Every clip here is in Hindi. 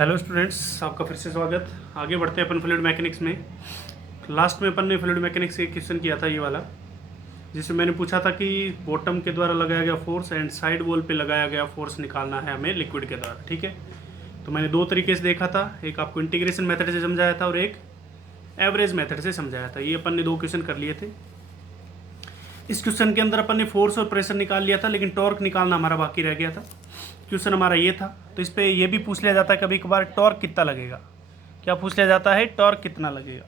हेलो स्टूडेंट्स, आपका फिर से स्वागत। आगे बढ़ते हैं अपन फ्लूइड मैकेनिक्स में। लास्ट में अपन ने फ्लूइड मैकेनिक्स से एक क्वेश्चन किया था, ये वाला, जिसमें मैंने पूछा था कि बॉटम के द्वारा लगाया गया फोर्स एंड साइड वॉल पे लगाया गया फोर्स निकालना है हमें लिक्विड के द्वारा। ठीक है, तो मैंने दो तरीके से देखा था, एक आपको इंटीग्रेशन मेथड से समझाया था और एक एवरेज मेथड से समझाया था। ये अपन ने दो क्वेश्चन कर लिए थे। इस क्वेश्चन के अंदर अपन ने फोर्स और प्रेशर निकाल लिया था, लेकिन टॉर्क निकालना हमारा बाकी रह गया था। क्वेश्चन हमारा ये था, तो इस पे ये भी पूछ लिया जाता है कभी कभार, टॉर्क कितना लगेगा। क्या पूछ लिया जाता है? टॉर्क कितना लगेगा।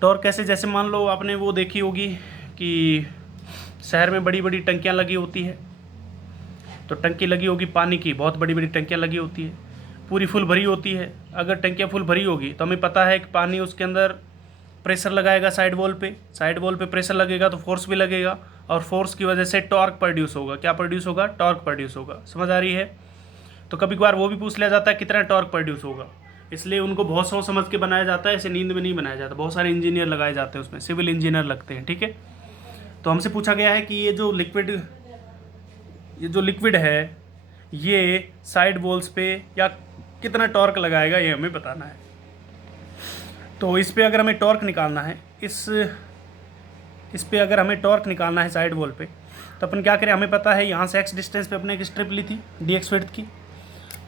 टॉर्क कैसे? जैसे मान लो आपने वो देखी होगी कि शहर में बड़ी बड़ी टंकियाँ लगी होती है, तो टंकी लगी होगी पानी की, बहुत बड़ी बड़ी टंकियाँ लगी होती है, पूरी फुल भरी होती है। अगर टंकियाँ फुल भरी होगी तो हमें पता है कि पानी उसके अंदर प्रेशर लगाएगा साइड वॉल पे प्रेशर लगेगा तो फोर्स भी लगेगा, और फोर्स की वजह से टॉर्क प्रोड्यूस होगा। क्या प्रोड्यूस होगा? टॉर्क प्रोड्यूस होगा। समझ आ रही है? तो कभी कभार वो भी पूछ लिया जाता है कितना टॉर्क प्रोड्यूस होगा, इसलिए उनको बहुत सोच समझ के बनाया जाता है, ऐसे नींद में नहीं बनाया जाता। बहुत सारे इंजीनियर लगाए जाते हैं उसमें, सिविल इंजीनियर लगते हैं। ठीक है, तो हमसे पूछा गया है कि ये जो लिक्विड है ये साइड वॉल्स पे या कितना टॉर्क लगाएगा, ये हमें बताना है। तो इस पे अगर हमें टॉर्क निकालना है, इस पे अगर हमें टॉर्क निकालना है साइड वॉल पे, तो अपन क्या करें? हमें पता है यहाँ से एक्स डिस्टेंस पे अपने एक स्ट्रिप ली थी डी एक्स विड्थ की।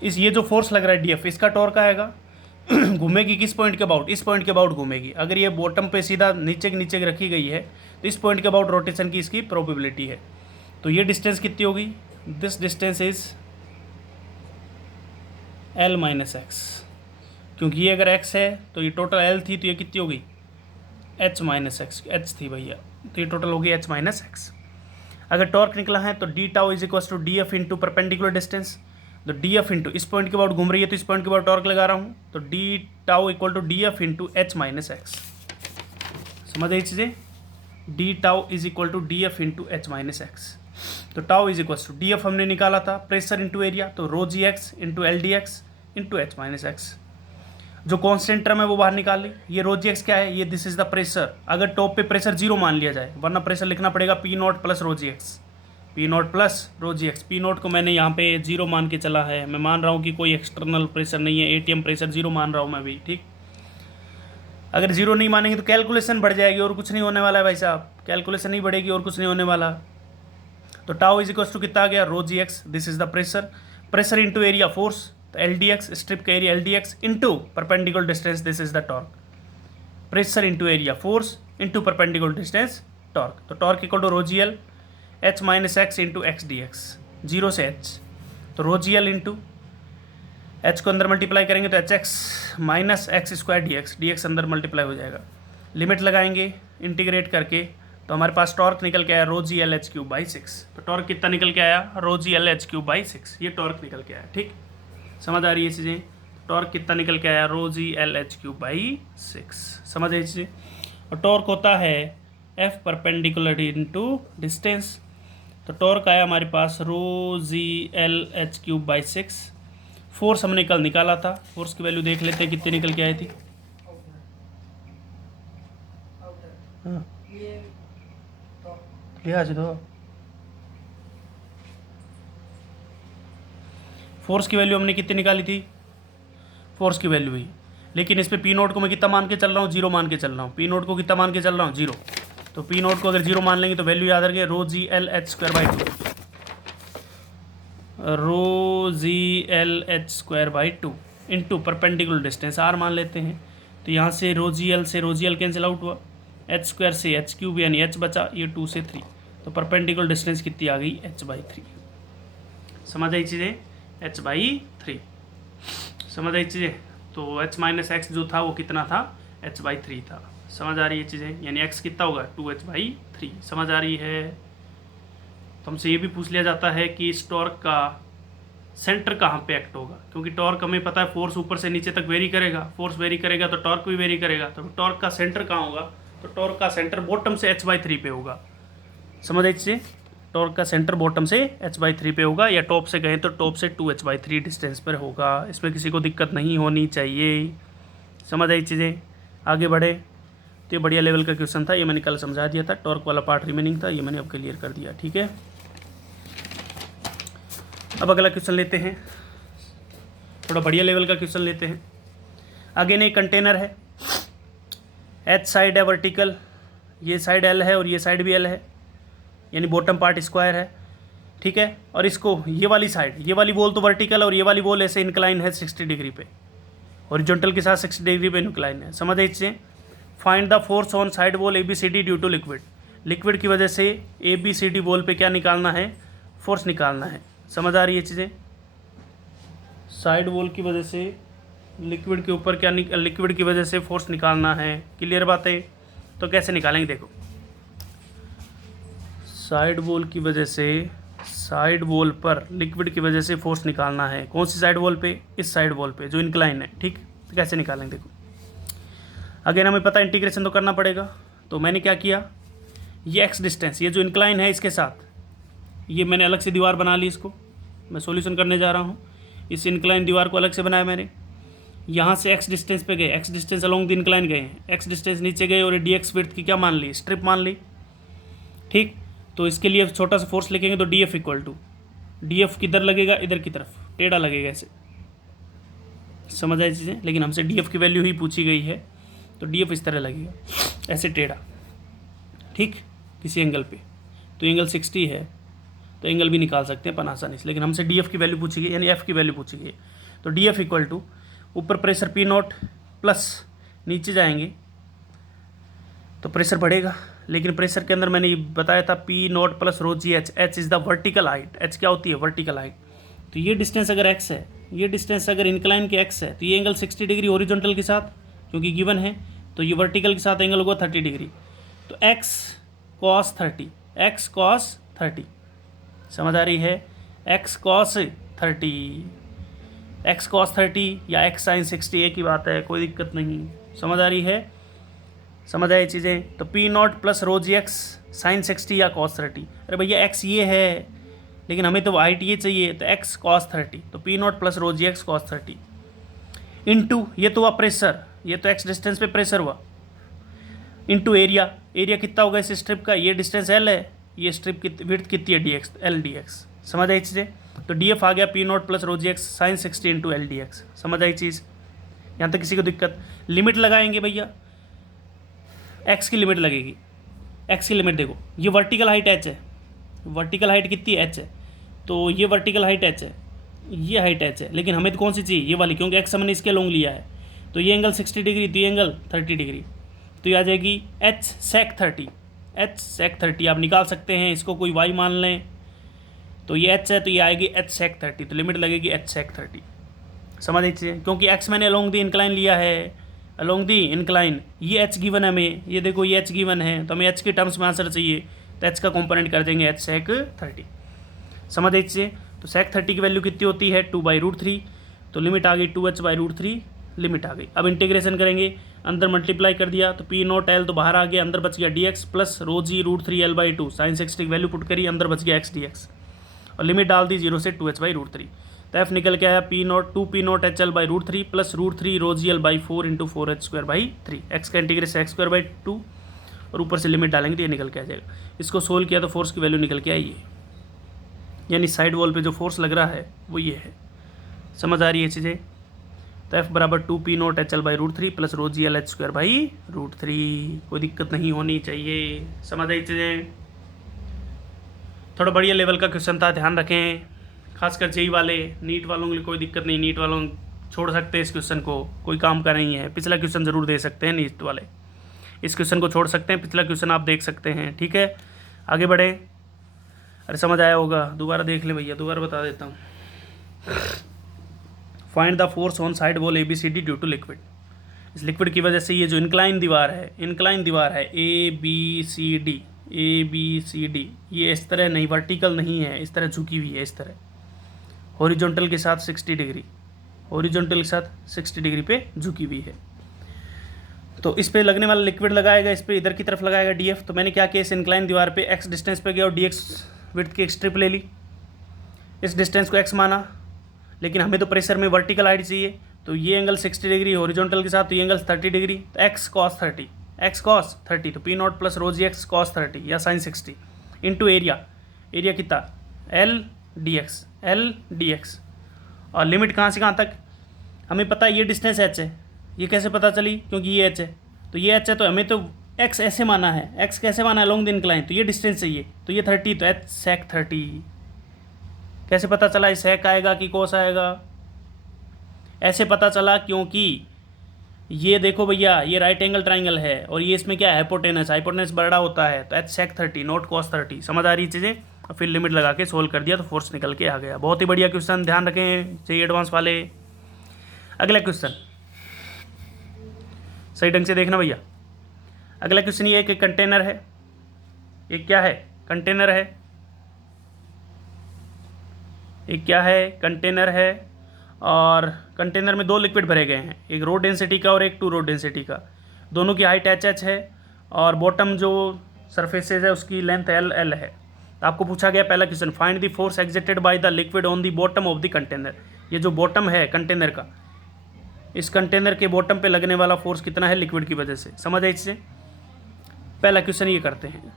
ये जो फोर्स लग रहा है डी एफ, इसका टॉर्क आएगा। घूमेगी किस पॉइंट के अबाउट? इस पॉइंट के अबाउट घूमेगी। अगर ये बॉटम पे सीधा नीचे के नीचे रखी गई है तो इस पॉइंट के अबाउट रोटेशन की इसकी प्रोबेबिलिटी है। तो ये डिस्टेंस कितनी होगी? This distance is L minus x, क्योंकि ये अगर x है तो ये टोटल l थी, तो ये कितनी होगी? h minus x. h थी भैया, तो ये टोटल होगी h माइनस एक्स। अगर टॉर्क निकला है तो D tau is equal to D F into perpendicular distance. तो डी एफ इंटू इस पॉइंट के बाद घूम रही है तो इस पॉइंट के बाद टॉर्क लगा रहा हूँ, तो D tau equal to D F into H minus x. समझ आई चीज़ें? D tau is equal to D F into H minus x. तो tau is equal to D F हमने निकाला था प्रेशर इंटू एरिया, तो रो जी x into L d x into H minus x. जो कॉन्स्टेंट टर्म है वो बाहर निकाल ली। ये रो जी एक्स क्या है? ये दिस इज द प्रेशर। अगर टॉप पे प्रेशर जीरो मान लिया जाए, वरना प्रेशर लिखना पड़ेगा P not plus row ji X, P not plus row ji X. P naught को मैंने यहाँ पे जीरो मान के चला है, मैं मान रहा हूँ कि कोई एक्सटर्नल प्रेशर नहीं है, एटीएम प्रेशर जीरो मान रहा हूँ मैं भी। ठीक, अगर जीरो नहीं मानेंगे तो कैलकुलेशन बढ़ जाएगी और कुछ नहीं होने वाला है भाई साहब, कैलकुलेशन नहीं बढ़ेगी और कुछ नहीं होने वाला। तो टाउ इज इक्वल टू कितना आ गया? Rho ji x, this is the pressure. Pressure into area force, तो एल डी एक्स, स्ट्रिप का area L d x into perpendicular distance, this is the torque. Pressure into area force into perpendicular distance torque. तो torque equal to rho g L H minus x into x d x, zero से एच, तो rho g L into H को अंदर मल्टीप्लाई करेंगे तो H x minus x square D x अंदर मल्टीप्लाई हो जाएगा। लिमिट लगाएंगे इंटीग्रेट करके, तो हमारे पास टॉर्क निकल के आया rho g L H cube by 6। तो टॉर्क कितना निकल के आया? Rho g L H cube by 6, ये टॉर्क निकल के आया। ठीक, समझ आ रही है चीज़ें? टॉर्क कितना निकल के आया? Rho g L H cube by 6। समझ आई चीज़ें? और टॉर्क होता है एफ परपेंडिकुलर इंटू डिस्टेंस। तो टॉर्क आया हमारे पास rho g L H cube by 6। Force हमने कल निकाला था, फोर्स की वैल्यू देख लेते हैं कितनी निकल के आई थी। हाँ, आज दो फोर्स की वैल्यू हमने कितनी निकाली थी? फोर्स की वैल्यू ही, लेकिन इस पे पी नोट को मैं कितना मान के चल रहा हूँ? जीरो मान के चल रहा हूँ। पी नोट को कितना मान के चल रहा हूँ? जीरो। तो पी नोट को अगर जीरो मान लेंगे तो वैल्यू याद रखिए, rho g L H square by 2, rho g L H square by 2 into perpendicular distance r मान लेते हैं। तो यहाँ से rho g L cancel out हुआ, एच स्क्वायर से एच क्यूब यानी एच बचा, ये 2 से 3, तो परपेंडिकुलर डिस्टेंस कितनी आ गई? H by 3। समझ आई चीज़ें? H by 3। समझ आई चीज़ें? तो एच माइनस एक्स जो था वो कितना था? एच बाई 3 था। समझ आ रही है चीज़ें? यानी एक्स कितना होगा? 2h by 3। समझ आ रही है? तो हमसे ये भी पूछ लिया जाता है कि इस टॉर्क का सेंटर कहाँ पे एक्ट होगा, क्योंकि टॉर्क हमें पता है फोर्स ऊपर से नीचे तक वेरी करेगा, फोर्स वेरी करेगा तो टॉर्क भी वेरी करेगा। तो टॉर्क का सेंटर कहाँ होगा? तो टॉर्क का सेंटर बॉटम से h बाई 3 पे होगा। समझ आई चीज़ें? टॉर्क का सेंटर बॉटम से h बाई 3 पे होगा, या टॉप से कहें तो टॉप से 2h बाई 3 डिस्टेंस पर होगा। इसमें किसी को दिक्कत नहीं होनी चाहिए। समझ आई चीज़ें? आगे बढ़े। तो ये बढ़िया लेवल का क्वेश्चन था, ये मैंने कल समझा दिया था। टॉर्क वाला पार्ट रिमेनिंग था, ये मैंने अब क्लियर कर दिया। ठीक है, अब अगला क्वेश्चन लेते हैं। थोड़ा बढ़िया लेवल का क्वेश्चन लेते हैं। अगेन एक कंटेनर है, एच साइड है वर्टिकल, ये साइड एल है और ये साइड भी एल है, यानी बॉटम पार्ट स्क्वायर है, ठीक है। और इसको ये वाली साइड, ये वाली वॉल तो वर्टिकल और ये वाली वॉल ऐसे इंक्लाइन है 60 डिग्री पे, हॉरिजॉन्टल के साथ 60 डिग्री पे इंक्लाइन है। समझ आई चीज़ें। Find the force on side wall ABCD due to liquid. Liquid की वजह से ABCD वॉल पे क्या निकालना है, फोर्स निकालना है। समझ आ रही है चीज़ें। साइड वॉल की वजह से लिक्विड के ऊपर क्या लिक्विड की वजह से फोर्स निकालना है। क्लियर बात है। तो कैसे निकालेंगे देखो, साइड वॉल की वजह से, साइड वॉल पर लिक्विड की वजह से फोर्स निकालना है। कौन सी साइड वॉल पे, इस साइड वॉल पे जो इंक्लाइन है, ठीक। तो कैसे निकालेंगे देखो, अगेन हमें पता इंटीग्रेशन तो करना पड़ेगा। तो मैंने क्या किया, ये एक्स डिस्टेंस, ये जो इंक्लाइन है इसके साथ, ये मैंने अलग से दीवार बना ली। इसको मैं सॉल्यूशन करने जा रहा हूँ। इस इंक्लाइन दीवार को अलग से बनाया मैंने। यहाँ से एक्स डिस्टेंस पे गए, x distance along the incline गए हैं, एक्स डिस्टेंस नीचे गए और DX विड्थ की क्या मान ली, स्ट्रिप मान ली, ठीक। तो इसके लिए छोटा सा फोर्स लिखेंगे तो DF इक्वल टू, DF किधर लगेगा, इधर की तरफ, टेढ़ा लगेगा ऐसे। समझ आई चीज़ें। लेकिन हमसे DF की वैल्यू ही पूछी गई है, तो DF इस तरह लगेगा, ऐसे टेढ़ा, ठीक, किसी एंगल पे। तो एंगल 60 है, तो एंगल भी निकाल सकते हैं अपन आसानी से। लेकिन हमसे DF की वैल्यू पूछी गई, यानी F की वैल्यू पूछी गई है। तो DF इक्वल टू, ऊपर प्रेशर P0 प्लस, नीचे जाएंगे तो प्रेशर बढ़ेगा। लेकिन प्रेशर के अंदर मैंने ये बताया था P0 plus row ji H. H is the vertical height. H क्या होती है, वर्टिकल हाइट। तो ये डिस्टेंस अगर x है, ये डिस्टेंस अगर इंक्लाइन के x है, तो ये एंगल 60 डिग्री हॉरिजॉन्टल के साथ, क्योंकि गिवन है, तो ये वर्टिकल के साथ एंगल होगा 30 डिग्री। तो x cos 30, x cos 30, समझ आ रही है। x cos 30, x cos 30 या x sin 60 एक ही बात है, कोई दिक्कत नहीं। समझ आ रही है, समझ आए चीज़ें। तो P0 प्लस रो जी एक्स साइन 60 या cos 30। अरे भैया x ये है, लेकिन हमें तो हाइट ये चाहिए, तो x cos 30, तो P0 प्लस रो जी एक्स cos 30 इंटू, ये तो हुआ प्रेशर, ये तो x डिस्टेंस पे प्रेशर हुआ, इंटू एरिया। एरिया कितना होगा इस स्ट्रिप का, ये डिस्टेंस L है, ये स्ट्रिप की विड्थ कितनी है, DX, L DX। समझ आई चीज़ें। तो DF आ गया P0 प्लस रो जी x sine 60 into L DX। समझ आई चीज़। यहाँ तक किसी को दिक्कत। लिमिट लगाएंगे भैया, x की लिमिट लगेगी। x की लिमिट देखो, ये वर्टिकल हाइट h है, वर्टिकल हाइट कितनी h है, तो ये वर्टिकल हाइट h है, ये हाइट h है। लेकिन हमें तो कौन सी चाहिए, ये वाली, क्योंकि x हमने इसके लॉन्ग लिया है। तो ये एंगल 60 डिग्री, तो ये एंगल 30 डिग्री, तो ये आ जाएगी h sec 30। h sec 30 आप निकाल सकते हैं, इसको कोई y मान लें, तो ये h है, तो ये आएगी h sec 30, तो लिमिट लगेगी h sec 30। समझ लीजिए, क्योंकि x मैंने अलोंग द इंक्लाइन लिया है, अलोंग दी इंक्लाइन, ये h गिवन है हमें, ये देखो ये h गिवन है, तो हमें h के टर्म्स में आंसर चाहिए, तो h का कंपोनेंट कर देंगे h sec 30। समझ लीजिए। तो sec 30 की वैल्यू कितनी होती है, 2/√3, तो लिमिट आ गई 2h/√3, लिमिट आ गई। अब इंटीग्रेशन करेंगे, अंदर मल्टीप्लाई कर दिया, तो P0 L तो बाहर आ गया, अंदर बच गया dx प्लस रो जी √3L/2, साइन 60 की वैल्यू पुट करी, अंदर बच गया x dx, और लिमिट डाल दी 0 से 2h/√3। तो एफ निकल के आया P0 2P0 HL/√3 plus √3 rho जी L/4 इंटू 4h²/3। एक्स का इंटीग्रेशन x²/2 और ऊपर से लिमिट डालेंगे तो ये निकल के आ जाएगा। इसको सोल्व किया तो फोर्स की वैल्यू निकल के आई है, यानी साइड वॉल पे जो फोर्स लग रहा है वो ये है। समझ आ रही है चीज़ें। तो F बराबर 2P0 HL/√3 प्लस रो जी LH²/√3। कोई दिक्कत नहीं होनी चाहिए। समझ आई चीज़ें। थोड़ा बढ़िया लेवल का क्वेश्चन था, ध्यान रखें, खासकर जेई वाले, नीट वालों के लिए कोई दिक्कत नहीं, नीट वालों छोड़ सकते हैं इस क्वेश्चन को, कोई काम का नहीं है। पिछला क्वेश्चन ज़रूर दे सकते हैं नीट वाले, इस क्वेश्चन को छोड़ सकते हैं, पिछला क्वेश्चन आप देख सकते हैं, ठीक है। आगे बढ़े। अरे समझ आया होगा, दोबारा देख ले भैया, दोबारा बता देता हूँ। Find the force on side wall ABCD due to liquid. इस लिक्विड की वजह से ये जो इंक्लाइन दीवार है ABCD, ये इस तरह नहीं, वर्टिकल नहीं है, इस तरह झुकी हुई है, इस तरह हॉरिजॉन्टल के साथ 60 डिग्री, हॉरिजॉन्टल के साथ 60 डिग्री पे झुकी हुई है। तो इस पे लगने वाला लिक्विड लगाएगा, इस पे इधर की तरफ लगाएगा DF। तो मैंने क्या किया, इस इंक्लाइन दीवार पे x डिस्टेंस पे गया और DX विड्थ की एक स्ट्रिप ले ली, इस डिस्टेंस को x माना, लेकिन हमें तो प्रेशर में वर्टिकल हाइट चाहिए, तो ये एंगल 60 डिग्री हॉरिजॉन्टल के साथ, तो ये एंगल 30 डिग्री, तो x cos 30, तो P0 प्लस रो जी एक्स cos 30 या साइन 60 इंटू एरिया कितना L dx, और लिमिट कहाँ से कहाँ तक, हमें पता है ये डिस्टेंस एच है, ये कैसे पता चली, क्योंकि ये एच है, तो ये एच है, तो हमें तो एक्स ऐसे माना है, एक्स कैसे माना है, लॉन्ग द इंक्लाइन, तो ये डिस्टेंस चाहिए, तो ये 30, तो एच सेक 30। कैसे पता चला, ये सेक आएगा कि कोस आएगा, ऐसे पता चला क्योंकि ये देखो भैया, ये राइट एंगल ट्राइंगल है और ये इसमें क्या है, हाइपोटेनस, हाइपोटेनस बड़ा होता है, तो एच सेक 30 नॉट कॉस 30। समझ आ रही चीज़ें, और फिर लिमिट लगा के सोल्व कर दिया तो फोर्स निकल के आ गया। बहुत ही बढ़िया क्वेश्चन, ध्यान रखें, चाहिए एडवांस वाले। अगला क्वेश्चन सही ढंग से देखना भैया। अगला क्वेश्चन ये है कि कंटेनर है, एक क्या है, कंटेनर है, एक क्या है, कंटेनर है, और कंटेनर में दो लिक्विड भरे गए हैं, एक रो डेंसिटी का और एक टू रो डेंसिटी का, दोनों की हाइट एच एच है और बॉटम जो सरफेसेज है उसकी लेंथ एल एल है। तो आपको पूछा गया पहला question, find the force exerted by the liquid on the bottom of the container. ये जो बॉटम है कंटेनर का, इस कंटेनर के बॉटम पे लगने वाला फोर्स कितना है लिक्विड की वजह से। समझ आई इससे, पहला क्वेश्चन ये करते हैं।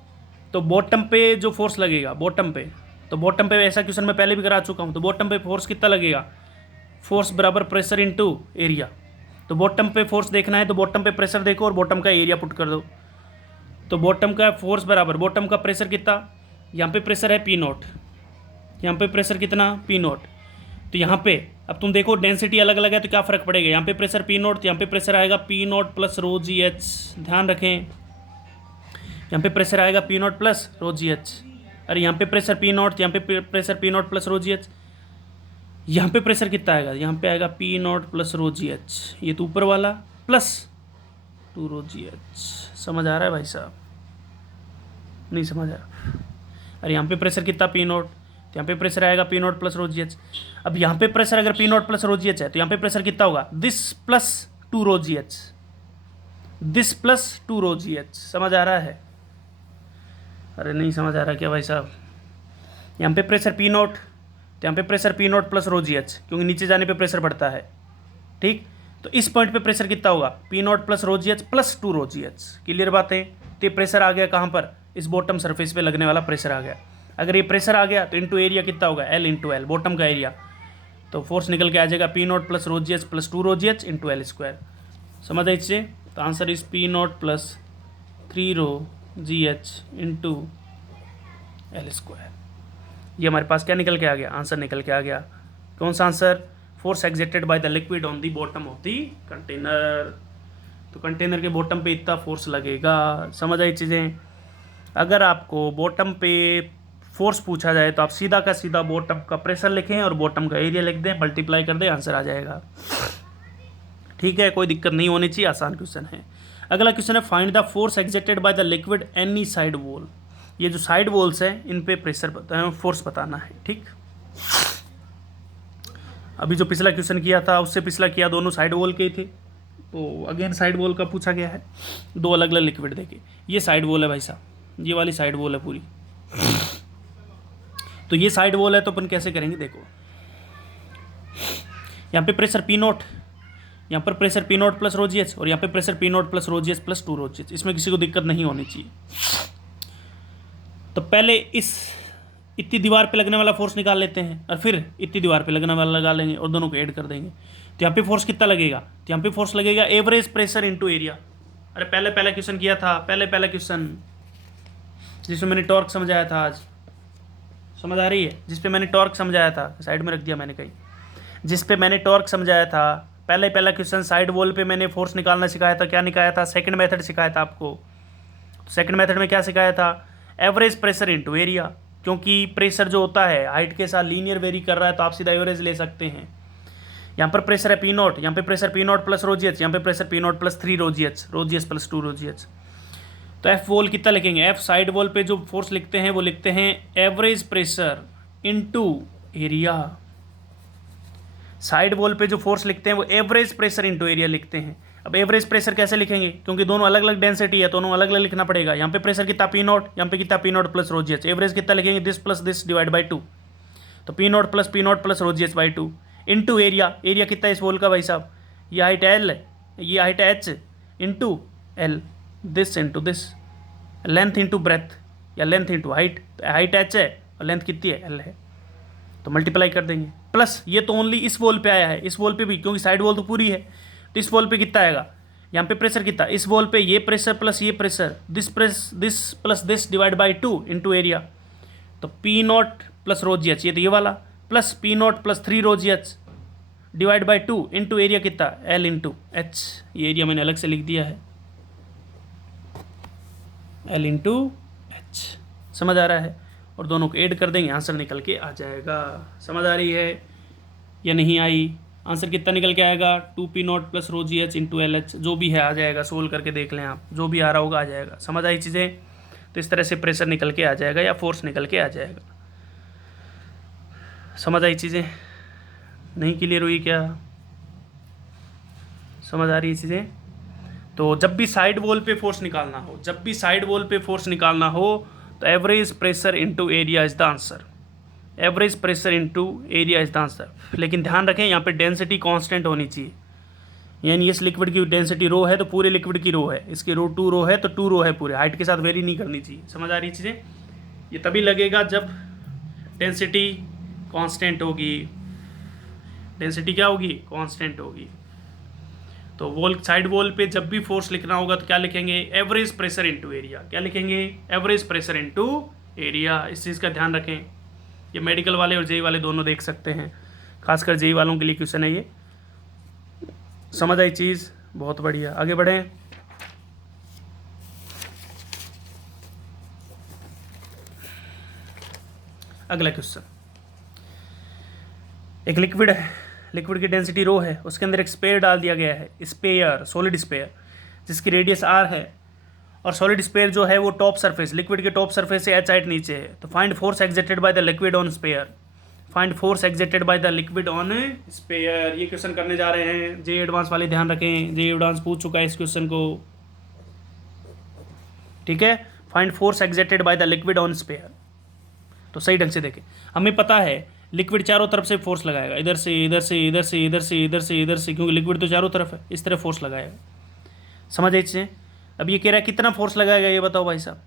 तो बॉटम पे जो फोर्स लगेगा, बॉटम पे, तो बॉटम पे ऐसा क्वेश्चन मैं पहले भी करा चुका हूँ, तो बॉटम पे फोर्स कितना लगेगा, फोर्स बराबर प्रेशर इनटू एरिया। तो बॉटम पे फोर्स देखना है तो बॉटम पे प्रेशर देखो और बॉटम का एरिया पुट कर दो। तो बॉटम का फोर्स बराबर बॉटम का प्रेशर कितना, यहाँ पे प्रेशर है पी नॉट, यहाँ पे प्रेशर कितना पी नॉट। तो यहाँ पे अब तुम देखो डेंसिटी अलग अलग है तो क्या फ़र्क पड़ेगा, यहाँ पे प्रेशर पी नॉट, यहाँ पे प्रेशर आएगा P not plus row ji H. ध्यान रखें, यहाँ पे प्रेशर आएगा P not plus row ji H. अरे यहाँ पे प्रेशर पी नॉट, यहाँ पे प्रेशर पी नॉट प्लस रो जी एच। यहाँ पे प्रेशर कितना आएगा, यहाँ पे आएगा P not plus row ji H, ये तो ऊपर वाला प्लस टू रो जी एच। समझ आ रहा है भाई साहब, नहीं समझ आ रहा। अरे यहाँ पे प्रेशर कितना पी नॉट, तो यहाँ पे प्रेशर आएगा P not plus row ji H. अब यहाँ पे प्रेशर अगर P not plus row ji H है तो यहाँ पे प्रेशर कितना होगा, this plus two rho ji H, this plus two rho ji H. समझ आ रहा है, अरे नहीं समझ आ रहा क्या भाई साहब। यहाँ पे प्रेशर पी नॉट, तो यहाँ पे pressure P not plus row ji H, क्योंकि नीचे जाने पे प्रेशर बढ़ता है, ठीक। तो इस पॉइंट पे प्रेशर कितना होगा, P not plus row ji H plus two rho ji H. Clear बात है, तो ये प्रेशर आ गया कहाँ पर, इस बॉटम सरफेस पे लगने वाला प्रेशर आ गया। अगर ये प्रेशर आ गया तो इंटू एरिया कितना होगा, एल इंटू एल, बॉटम का एरिया। तो फोर्स निकल के आ जाएगा P not plus row ji H plus two rho ji H into L square. समझ आई इससे, तो answer is P not plus 3 rho ji H into L square. ये हमारे पास क्या निकल के आ गया, आंसर निकल के आ गया। कौन सा answer, force exerted by the liquid on the bottom of the container. तो कंटेनर के बॉटम पे इतना फोर्स लगेगा। समझ आई चीज़ें। अगर आपको बॉटम पे फोर्स पूछा जाए तो आप सीधा का सीधा बॉटम का प्रेशर लिखें और बॉटम का एरिया लिख दें, मल्टीप्लाई कर दें, आंसर आ जाएगा। ठीक है, कोई दिक्कत नहीं होनी चाहिए, आसान क्वेश्चन है। अगला क्वेश्चन है, find the force exerted by the liquid any side wall. ये जो साइड वॉल्स हैं इन पे प्रेशर फोर्स बताना है, ठीक। अभी जो पिछला क्वेश्चन किया था उससे पिछला किया, दोनों साइड वॉल के ही थे, तो अगेन साइड वॉल का पूछा गया है, दो अलग अलग लिक्विड देके। ये साइड वॉल है भाई साहब, ये वाली साइड वॉल है पूरी। तो ये साइड वॉल है तो अपन कैसे करेंगे, देखो यहाँ पे प्रेशर पी नॉट, यहाँ पर pressure P not plus row ji h, और यहाँ पे pressure P not plus row ji H plus two rho ji h. इसमें किसी को दिक्कत नहीं होनी चाहिए। तो पहले इस इतनी दीवार पे लगने वाला फोर्स निकाल लेते हैं और फिर इतनी दीवार पे लगने वाला लगा लेंगे और दोनों को ऐड कर देंगे। तो यहाँ पे फोर्स कितना लगेगा, तो यहाँ पे फोर्स लगेगा एवरेज प्रेशर इनटू एरिया। अरे पहला क्वेश्चन किया था, पहला क्वेश्चन जिसमें मैंने टॉर्क समझाया था, आज समझ आ रही है, जिस पे मैंने टॉर्क समझाया था, साइड में रख दिया मैंने कहीं, जिस पे मैंने टॉर्क समझाया था। पहला क्वेश्चन साइड वॉल पे मैंने फोर्स निकालना सिखाया था, क्या निकाला था, सेकंड मेथड सिखाया था आपको। सेकंड मेथड में क्या सिखाया था, एवरेज प्रेशर इनटू एरिया, क्योंकि प्रेशर जो होता है हाइट के साथ लीनियर वेरी कर रहा है तो आप सीधा एवरेज ले सकते हैं। यहाँ पर प्रेशर है पी नॉट, यहाँ पे प्रेशर पी नॉट प्लस रो जी एच, यहाँ पे pressure P not plus 3 rho ji H plus 2 rho ji h. तो एफ वॉल कितना लिखेंगे, एफ साइड वॉल पे जो फोर्स लिखते हैं वो लिखते हैं average pressure into area. Side wall पे जो फोर्स लिखते हैं वो एवरेज प्रेशर इनटू एरिया लिखते हैं। अब एवरेज प्रेशर कैसे लिखेंगे, क्योंकि दोनों अलग अलग डेंसिटी है, दोनों अलग अलग लिखना पड़ेगा। यहाँ पे प्रेशर कितना पी नॉट, यहाँ पे कितना P not plus row ji H, average कितना लिखेंगे, this plus this divide by 2। तो P not plus row ji H by 2 into area. Area कितना है इस वॉल का भाई साहब, ये हाइट एल है, ये height H into L, this into this, length into breadth या length into height. Height H है और लेंथ कितनी है, एल है। तो मल्टीप्लाई कर देंगे। प्लस ये तो ओनली इस वॉल पे आया है, इस वॉल पे भी, क्योंकि साइड वॉल तो पूरी है, तो इस वॉल पे कितना आएगा, यहाँ पे प्रेशर कितना, इस वॉल पे ये प्रेशर प्लस ये pressure, this plus this divide by 2 into area. तो P not plus row ji H, ये तो ये वाला, plus P not plus 3 rho ji H divide by 2 into area कितना, एल इंटू एच। ये एरिया मैंने अलग से लिख दिया है, एल इंटू एच। समझ आ रहा है? और दोनों को ऐड कर देंगे, आंसर निकल के आ जाएगा। समझ आ रही है या नहीं आई? आंसर कितना निकल के आएगा, 2p0 प्लस रो जी एच इंटू एल एच, जो भी है आ जाएगा। सोल्व करके देख लें आप, जो भी आ रहा होगा आ जाएगा। समझ आई चीज़ें? तो इस तरह से प्रेशर निकल के आ जाएगा या फोर्स निकल के आ जाएगा। समझ आई चीज़ें? नहीं क्लियर हुई क्या? समझ आ रही है चीज़ें? तो जब भी साइड वॉल पे फोर्स निकालना हो, जब भी साइड वॉल पे फोर्स निकालना हो, तो average pressure into area is the answer. Average pressure into area is the answer. लेकिन ध्यान रखें, यहाँ पे डेंसिटी कांस्टेंट होनी चाहिए। यानी इस लिक्विड की डेंसिटी रो है तो पूरे लिक्विड की रो है, इसकी रो 2 रो है तो 2 रो है पूरे, हाइट के साथ वेरी नहीं करनी चाहिए। समझ आ रही चीज़ें? ये तभी लगेगा जब डेंसिटी कांस्टेंट होगी। डेंसिटी क्या होगी? कांस्टेंट होगी। तो वॉल, साइड वॉल पे जब भी फोर्स लिखना होगा तो क्या लिखेंगे, एवरेज प्रेशर इनटू एरिया। क्या लिखेंगे? Average pressure into area. इस चीज़ का ध्यान रखें। ये मेडिकल वाले और जेई वाले दोनों देख सकते हैं, खासकर जेई वालों के लिए क्वेश्चन है ये। समझ आई चीज़? बहुत बढ़िया। आगे बढ़ें। अगला क्वेश्चन, एक लिक्विड है, लिक्विड की डेंसिटी रो है, उसके अंदर एक स्पेयर डाल दिया गया है, स्पेयर, सॉलिड स्पेयर, जिसकी रेडियस आर है, और सॉलिड स्पेयर जो है वो टॉप सरफेस, लिक्विड के टॉप सरफेस से एच हाइट नीचे है। तो find force exerted by the liquid on sphere. Find force exerted by the liquid on sphere. ये क्वेश्चन करने जा रहे हैं जे एडवांस वाले, ध्यान रखें, जे एडवांस पूछ चुका है इस क्वेश्चन को। ठीक है, find force exerted by the liquid on sphere. तो सही ढंग से देखें, हमें पता है लिक्विड चारों तरफ से फोर्स लगाएगा, इधर से इधर से इधर से इधर से इधर से इधर से, क्योंकि लिक्विड तो चारों तरफ है, इस तरह फोर्स लगाएगा। समझ आई चीज़ें? अब ये कह रहा है कितना फोर्स लगाएगा, ये बताओ भाई साहब।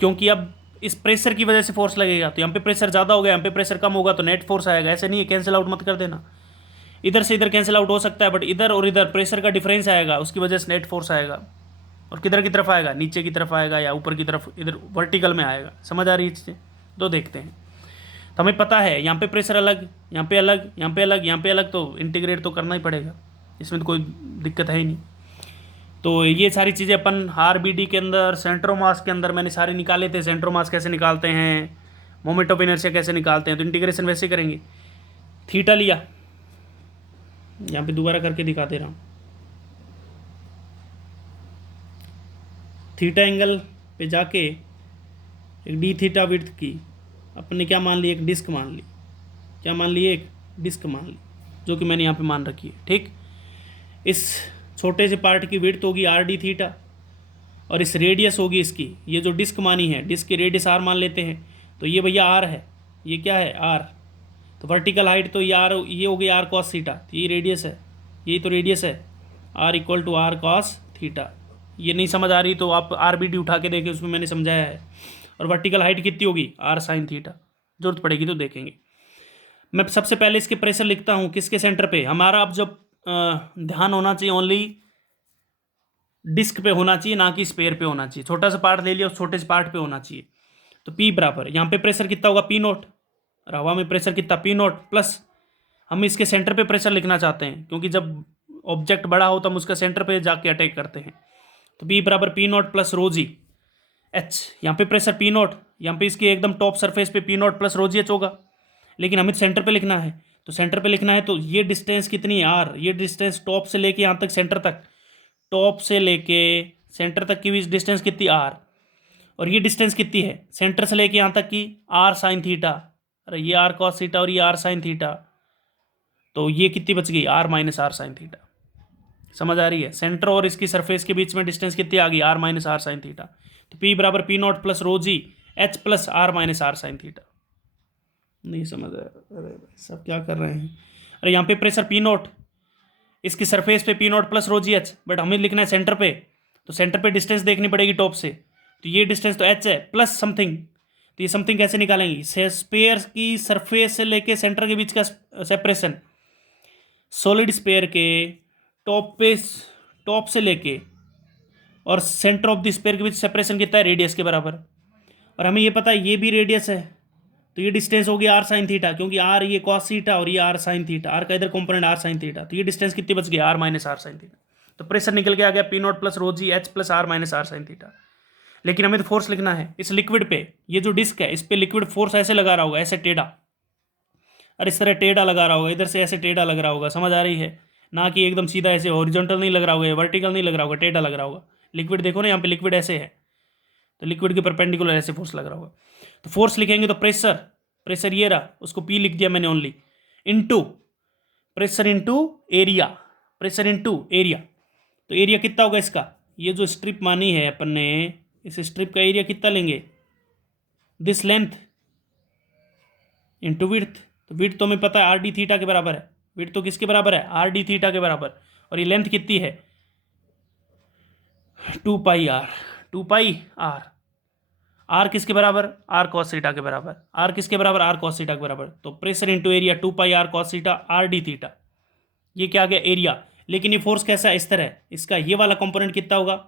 क्योंकि अब इस प्रेशर की वजह से फोर्स लगेगा, तो यहाँ पे प्रेशर ज़्यादा हो गया, यहाँ पे प्रेशर कम होगा, तो नेट फोर्स आएगा। ऐसे नहीं है, कैंसिल आउट मत कर देना। इधर से इधर कैंसिल आउट हो सकता है, बट इधर और इधर प्रेशर का डिफरेंस आएगा, उसकी वजह से नेट फोर्स आएगा। और किधर की तरफ आएगा, नीचे की तरफ आएगा या ऊपर की तरफ, इधर वर्टिकल में आएगा। समझ आ रही है चीज़ें? तो देखते हैं। तो हमें पता है यहाँ पे प्रेशर अलग, यहाँ पे अलग, यहाँ पे अलग, यहाँ पे अलग, तो इंटीग्रेट तो करना ही पड़ेगा, इसमें तो कोई दिक्कत है ही नहीं। तो ये सारी चीज़ें अपन आरबीडी के अंदर, सेंट्रोमास के अंदर मैंने सारे निकाले थे। सेंट्रोमास कैसे निकालते हैं, मोमेंट ऑफ इनर्शिया कैसे निकालते हैं, तो इंटीग्रेशन वैसे करेंगे। थीटा लिया, यहाँ पे दोबारा करके दिखा दे रहा हूँ। थीटा एंगल पे जाके एक डी थीटा विड्थ की अपने क्या मान ली, एक डिस्क मान ली। क्या मान ली? एक डिस्क मान ली, जो कि मैंने यहाँ पे मान रखी है। ठीक, इस छोटे से पार्ट की विड्थ होगी आर डी थीटा, और इस रेडियस होगी इसकी, ये जो डिस्क मानी है, डिस्क की रेडियस आर मान लेते हैं। तो ये भैया आर है, ये क्या है? आर। तो वर्टिकल हाइट तो ये आर, ये हो गई आर कॉस थीटा, तो ये रेडियस है, यही तो रेडियस है, R equal to R cos theta. ये नहीं समझ आ रही तो आप आर बी डी उठा के देखें, उसमें मैंने समझाया है। और वर्टिकल हाइट कितनी होगी? R sine theta. जरूरत पड़ेगी तो देखेंगे। मैं सबसे पहले इसके प्रेशर लिखता हूँ, किसके सेंटर पे हमारा। अब जब ध्यान होना चाहिए ओनली डिस्क पे होना चाहिए, ना कि स्पेयर पे होना चाहिए। छोटा सा पार्ट ले लिया, उस छोटे से पार्ट पे होना चाहिए। तो पी बराबर, यहाँ पे प्रेशर कितना होगा? P note. और हवा में प्रेशर कितना? पी नोट प्लस, हम इसके सेंटर पे प्रेशर लिखना चाहते हैं, क्योंकि जब ऑब्जेक्ट बड़ा हो तो हम उसका सेंटर पे जाके अटैक करते हैं। तो पी बराबर पी नोट प्लस रो जी एच। यहाँ पे प्रेशर पी नोट, यहाँ पे इसकी एकदम टॉप सरफेस पे पी नोट प्लस रो जी एच होगा, लेकिन हमें सेंटर पे लिखना है। तो सेंटर पे लिखना है तो ये डिस्टेंस कितनी है? आर। ये डिस्टेंस टॉप से लेके यहाँ तक सेंटर तक, टॉप से लेके सेंटर तक की डिस्टेंस कितनी? आर। और ये डिस्टेंस कितनी है सेंटर से लेके यहाँ तक की? R sine theta. अरे ये आर कॉस थीटा और ये आर साइन थीटा, तो ये कितनी बच गई? R minus R sine theta. समझ आ रही है? सेंटर और इसकी सरफेस के बीच में डिस्टेंस कितनी आ गई? R minus R sine theta. तो पी बराबर P not plus row ji H plus R minus R sine theta. नहीं समझ आया? अरे भाई सब क्या कर रहे हैं? अरे यहाँ पे प्रेशर पी नॉट, इसकी सरफेस पे P not plus row ji H, but हमें लिखना है सेंटर पे, तो सेंटर पे डिस्टेंस देखनी पड़ेगी टॉप से। तो ये डिस्टेंस तो एच है प्लस समथिंग, तो ये समथिंग कैसे निकालेंगे, स्पेयर की सरफेस से लेके सेंटर के बीच का सेपरेशन, सॉलिड स्पेयर के टॉप से लेके और सेंटर ऑफ द स्पेयर के बीच सेपरेशन कितना है, रेडियस के बराबर। और हमें ये पता है ये भी रेडियस है, तो ये डिस्टेंस हो गया आर साइन थीटा, क्योंकि आर ये कॉस थीटा और ये आर साइन थीटा, आर का इधर कंपोनेंट आर साइन थीटा, तो ये डिस्टेंस कितनी बच गई, R minus R sine theta. तो प्रेशर निकल के आ गया P not plus row ji H plus R minus R sine theta. लेकिन हमें तो फोर्स लिखना है इस लिक्विड पे, ये जो डिस्क है इस पे लिक्विड फोर्स ऐसे लगा रहा होगा, ऐसे टेढ़ा, और इस तरह टेढ़ा लगा रहा होगा, इधर से ऐसे टेढ़ा लग रहा होगा, समझ आ रही है, ना कि एकदम सीधा ऐसे हॉरिजॉन्टल नहीं लग रहा होगा, वर्टिकल नहीं लग रहा होगा, टेढ़ा लग रहा होगा। लिक्विड देखो ना, यहाँ पे लिक्विड ऐसे है, तो लिक्विड के परपेंडिकुलर ऐसे फोर्स लग रहा होगा। तो फोर्स लिखेंगे तो प्रेशर ये रहा, उसको पी लिख दिया मैंने only, into pressure into area, pressure into area. तो एरिया कितना होगा इसका, ये जो स्ट्रिप मानी है अपन ने, इस स्ट्रिप का एरिया कितना लेंगे, दिस लेंथ इनटू विड्थ। तो विड्थ तो हमें पता है आर डी थीटा के बराबर है, विड्थ तो किसके बराबर है, आर डी थीटा के बराबर, और ये लेंथ कितनी है 2 पाई आर, आर किसके बराबर, आर कॉस थीटा के बराबर, आर किसके बराबर, आर कॉस थीटा के बराबर। तो pressure into area 2 pi R cos theta R d theta, ये क्या आ गया एरिया। लेकिन ये फोर्स कैसा है, इस तरह, इसका ये वाला कंपोनेंट कितना होगा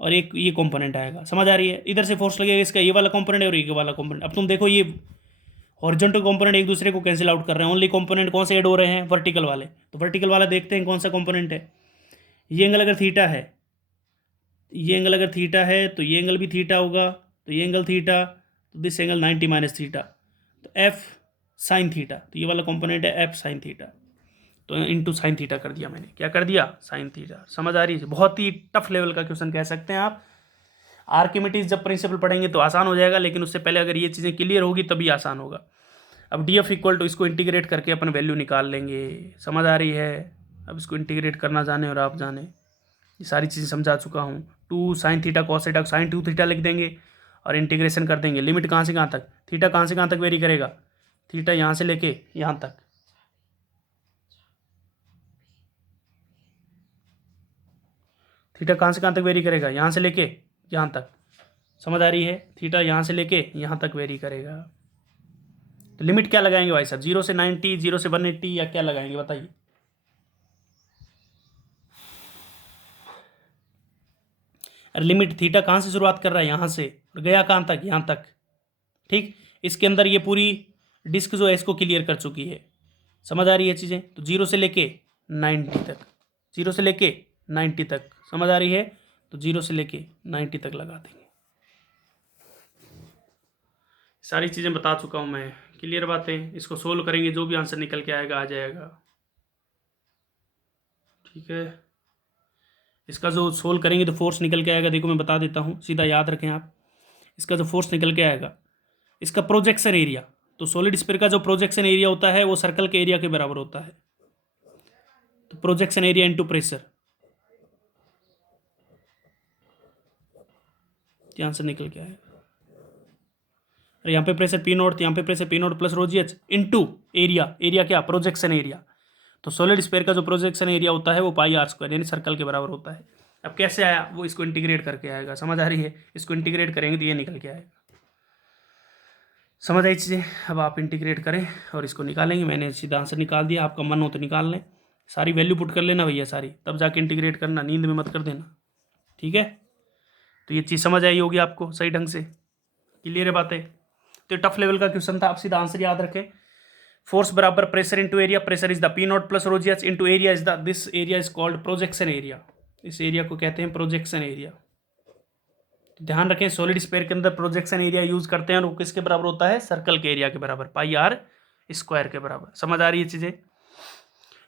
और एक ये कंपोनेंट आएगा, समझ आ रही है, इधर से फोर्स लगेगा, इसका ये वाला कंपोनेंट है और ये वाला कंपोनेंट। अब तुम देखो ये हॉरिजॉन्टल कंपोनेंट एक दूसरे को कैंसिल आउट कर रहे हैं, ओनली कंपोनेंट कौन से ऐड हो रहे हैं, वर्टिकल वाले। तो वर्टिकल वाला देखते हैं कौन सा कंपोनेंट है। ये एंगल अगर थीटा है, ये एंगल अगर थीटा है तो ये एंगल भी थीटा होगा, तो ये एंगल थीटा, तो दिस एंगल 90 माइनस थीटा, तो एफ साइन थीटा, तो ये वाला कंपोनेंट है एफ साइन थीटा, तो इनटू साइन थीटा कर दिया मैंने, क्या कर दिया, साइन थीटा। समझ आ रही है, बहुत ही टफ लेवल का क्वेश्चन कह सकते हैं आप। आर्किमिडीज जब प्रिंसिपल पढ़ेंगे तो आसान हो जाएगा, लेकिन उससे पहले अगर ये चीज़ें क्लियर होगी तभी आसान होगा। अब डी एफ इक्वल टू इसको इंटीग्रेट करके अपन वैल्यू निकाल लेंगे, समझ आ रही है। अब इसको इंटीग्रेट करना जाने और आप जाने, ये सारी चीज़ें समझा चुका हूँ। 2 sine theta cos theta sine 2 theta लिख देंगे और इंटीग्रेशन कर देंगे। लिमिट कहाँ से कहाँ तक, थीटा कहाँ से कहाँ तक वेरी करेगा, थीटा यहाँ से लेके यहाँ तक, थीटा कहाँ से कहाँ तक वेरी करेगा, यहाँ से लेके यहाँ तक, समझ आ रही है, थीटा यहाँ से लेके यहाँ तक वेरी करेगा। तो लिमिट क्या लगाएंगे भाई साहब, 0 से 90, 0 से 180 या क्या लगाएंगे बताइए। अरे लिमिट थीटा कहाँ से शुरुआत कर रहा है, यहाँ से, और गया कहाँ तक, यहाँ तक, ठीक। इसके अंदर ये पूरी डिस्क जो है इसको क्लियर कर चुकी है, समझ आ रही है चीज़ें। तो 0 से लेके 90 तक, 0 से लेके 90 तक, समझ आ रही है। तो 0 से लेके 90 तक लगा देंगे। सारी चीज़ें बता चुका हूँ मैं, क्लियर बातें। इसको सोल्व करेंगे, जो भी आंसर निकल के आएगा आ जाएगा, ठीक है। इसका जो सोल्व करेंगे तो फोर्स निकल के आएगा, देखो मैं बता देता हूँ, सीधा याद रखें आप। इसका जो फोर्स निकल के आएगा, इसका प्रोजेक्शन एरिया, तो सॉलिड स्फीयर का जो प्रोजेक्शन एरिया होता है वो सर्कल के एरिया के बराबर होता है। तो प्रोजेक्शन एरिया इनटू प्रेशर, यहाँ से निकल के आएगा। और यहाँ पे प्रेशर पी नॉट, यहाँ पे pressure P not plus row ji H into area, area क्या, प्रोजेक्शन एरिया। तो सॉलिड स्फीयर का जो प्रोजेक्शन एरिया होता है वो पाई आर स्क्वायर यानी सर्कल के बराबर होता है। अब कैसे आया, वो इसको इंटीग्रेट करके आएगा, समझ आ रही है। इसको इंटीग्रेट करेंगे तो ये निकल के आएगा, समझ आई चीज़ें। अब आप इंटीग्रेट करें और इसको निकालेंगे, मैंने सीधा आंसर निकाल दिया, आपका मन हो तो निकाल लें, सारी वैल्यू पुट कर लेना भैया सारी, तब जाके इंटीग्रेट करना, नींद में मत कर देना, ठीक है। तो ये चीज़ समझ आई होगी आपको सही ढंग से, क्लियर है बातें। तो ये टफ लेवल का क्वेश्चन था, आप सीधा आंसर याद रखें। फोर्स बराबर pressure into area, pressure is the P not plus row ji H into area is the, this area is called projection area, इस एरिया को कहते हैं प्रोजेक्शन एरिया। तो ध्यान रखें सॉलिड स्फीयर के अंदर प्रोजेक्शन एरिया यूज करते हैं और वो किसके बराबर होता है, सर्कल के एरिया के बराबर, पाई आर स्क्वायर के बराबर। समझ आ रही है चीजें,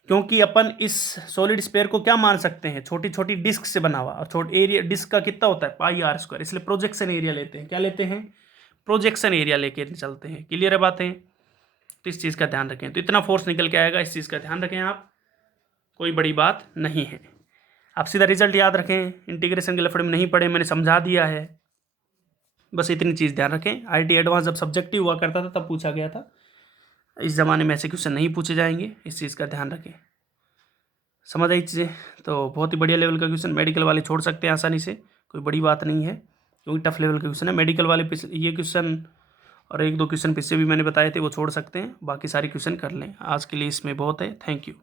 क्योंकि अपन इस सॉलिड स्फीयर को क्या मान सकते हैं, छोटी छोटी डिस्क से बना हुआ, और छोटे एरिया डिस्क का कितना होता है, पाई आर स्क्वायर, इसलिए प्रोजेक्शन एरिया लेते हैं, क्या लेते हैं, प्रोजेक्शन एरिया लेके चलते हैं, क्लियर है बातें। तो इस चीज़ का ध्यान रखें, तो इतना फोर्स निकल के आएगा, इस चीज़ का ध्यान रखें आप, कोई बड़ी बात नहीं है। आप सीधा रिजल्ट याद रखें, इंटीग्रेशन के लफड़े में नहीं पढ़े, मैंने समझा दिया है, बस इतनी चीज़ ध्यान रखें। आईटी एडवांस जब सब्जेक्टिव हुआ करता था तब पूछा गया था, इस ज़माने में ऐसे क्वेश्चन नहीं पूछे जाएंगे, इस चीज़ का ध्यान रखें, समझ आई चीज़ें। तो बहुत ही बढ़िया लेवल का क्वेश्चन, मेडिकल वाले छोड़ सकते हैं आसानी से, कोई बड़ी बात नहीं है, क्योंकि टफ लेवल के क्वेश्चन है। मेडिकल वाले ये क्वेश्चन और 1-2 क्वेश्चन पीछे भी मैंने बताए थे, वो छोड़ सकते हैं, बाकी सारे क्वेश्चन कर लें। आज के लिए इसमें बहुत है। Thank you.